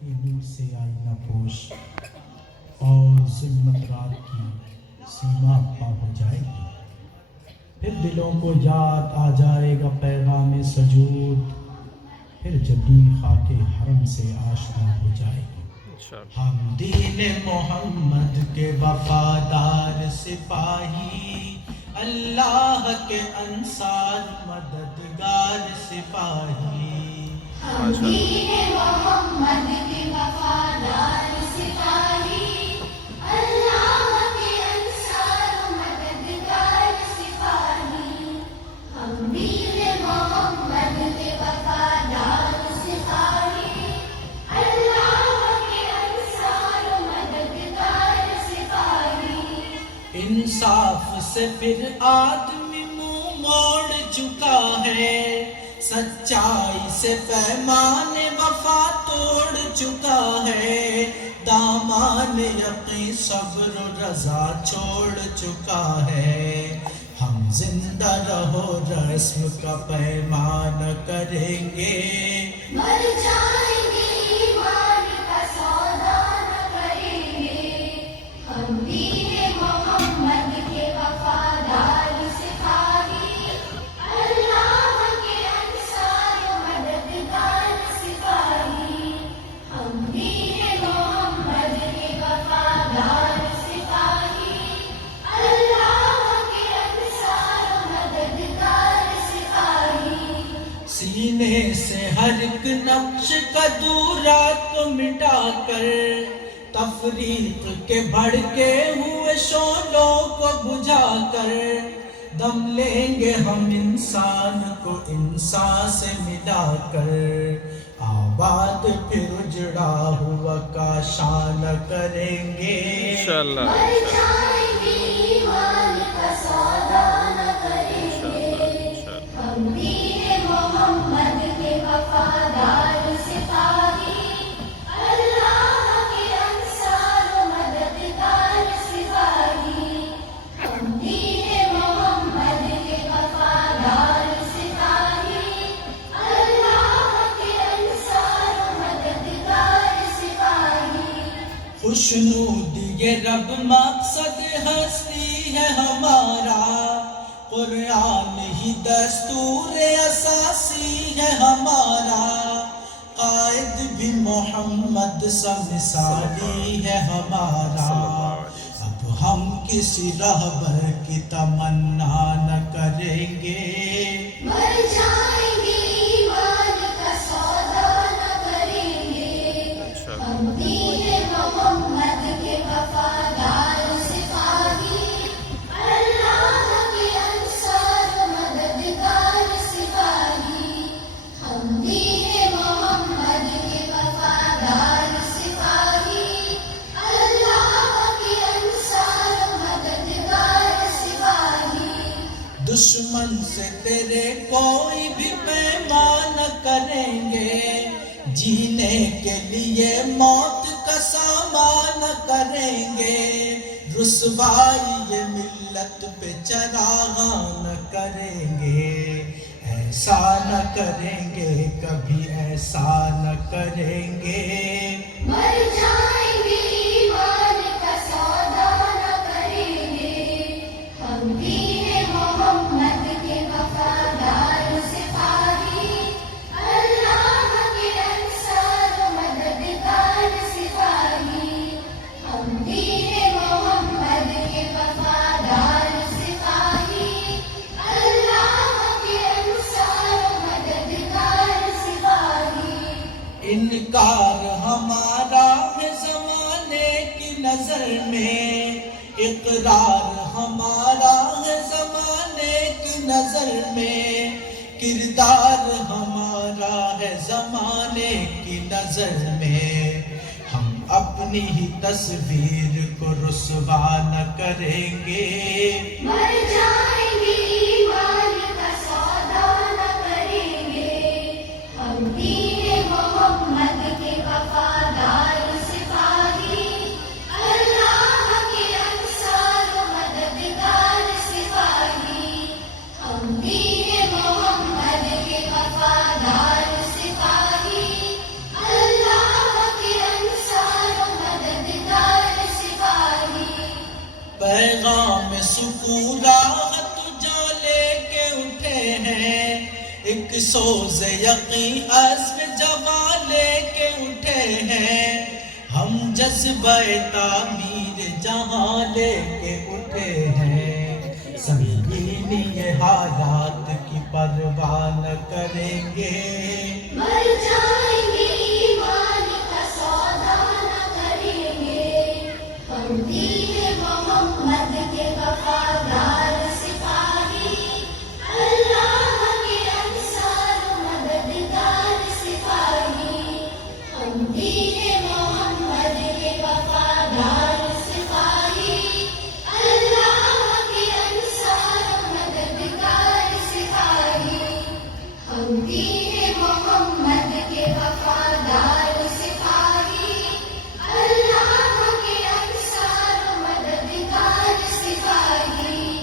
کے نور سے آئینہ پوش اور ظلمت رات کی سیما پا ہو جائے گی. پھر دلوں کو یاد آ جائے گا پیغام سجود, پھر جبیں خاک حرم سے آشنا ہو جائے گی. ہم دین محمد کے وفادار سپاہی, اللہ کے انصار مددگار سپاہی. ہم دین محمد کے وفادار سپاہی, اللہ کے انصار مددگار سپاہی. ہم دین محمد کے وفادار سپاہی, اللہ کے انصار مددگار سپاہی. انصاف سے پھر آدمی منہ موڑ چکا ہے, سچائی سے پیمان وفا توڑ چکا ہے. دامان یقین صبر و رضا چھوڑ چکا ہے. ہم زندہ رہو رسم کا پیمان کریں گے, مر جائیں گے ایمان کا سودا نہ کریں گے. ہم دین محمد کے وفادار سپاہی, اللہ کے انصار مددگار سپاہی. ہم دین محمد کے وفادار سپاہی, اللہ کے انصار مددگار سپاہی. سینے سے ہر ایک نقش کا دورات کو مٹا کر, تفریق کے بھڑکے ہوئے شعلوں کو بجھا کر, دم لیں گے ہم انسان کو انسان سے ملا کر. آباد پھر اجڑا ہوا کاشان کریں گے, مر جائیں گے ایمان کا سودا نہ کریں گے. ہم دین محمد کے وفادار سپاہی, اللہ کے انصار مددگار سپاہی. ہم دین محمد کے وفادار سپاہی, اللہ کے انصار مددگار سپاہی. خوشنودی رب مقصد ہستی ہے ہمارا, قرآن ہی دستور اساسی ہے ہمارا. قائد بھی محمد سا مثالی ہے ہمارا. اب ہم کسی رہبر کی تمنا نہ کریں گے, مر جائیں گے ایمان کا سودا نہ کریں گے. ہم دین محمد کے وفادار سپاہی, اللہ کے انصار مددگار سپاہی. ہم دین محمد کے وفادار سپاہی, اللہ کے انصار مددگار سپاہی. دشمن سے تیرے کوئی بھی پیمان نہ کریں گے, جینے کے لیے موت کا سامان نہ کریں گے. رسوائی یہ ملت پہ چراغاں نہ کریں گے, ایسا نہ کریں گے کبھی ایسا نہ کریں گے. مر جائیں گے ایمان کا سودا نہ کریں گے. ہم دین محمد کے وفادار سپاہی, اللہ کے انصار مددگار سپاہی. ہم دین محمد کے وفادار سپاہی, اللہ کے انصار مددگار سپاہی. انکار ہمارا ہے زمانے کی نظر میں, اقرار ہمارا ہے زمانے کی نظر میں. کردار ہمارا ہے زمانے کی نظر میں, ہم اپنی ہی تصویر کو رسوا نہ کریں گے. مر جائیں گے ایمان کا سودا نہ کریں گے. ہم دین محمد کے وفادار سپاہی, اللہ کے انصار مددگار سپاہی. ہم دین محمد کے وفادار سپاہی, اللہ کے ایک سوز یقین عزم جوان لے کے اٹھے ہیں، ہم جذبہ تعمیر جہاں لے کے اٹھے ہیں، سنگینی حالات کی پرواہ نہ کریں گے، مر جائیں گے ایمان کا سودا نہ کریں گے، ہم دین محمد کے وفادار سپاہی، اللہ کے انصار و مددگار سپاہی، ہم دین محمد کے وفادار سپاہی، اللہ کے انصار و مددگار سپاہی، ہم دین محمد کے وفادار سپاہی، اللہ کے انصار و مددگار سپاہی،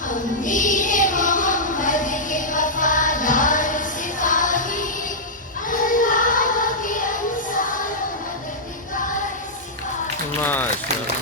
ہم دین محمد کے وفادار سپاہی، اللہ کے انصار و مددگار سپاہی۔ ماشاء اللہ۔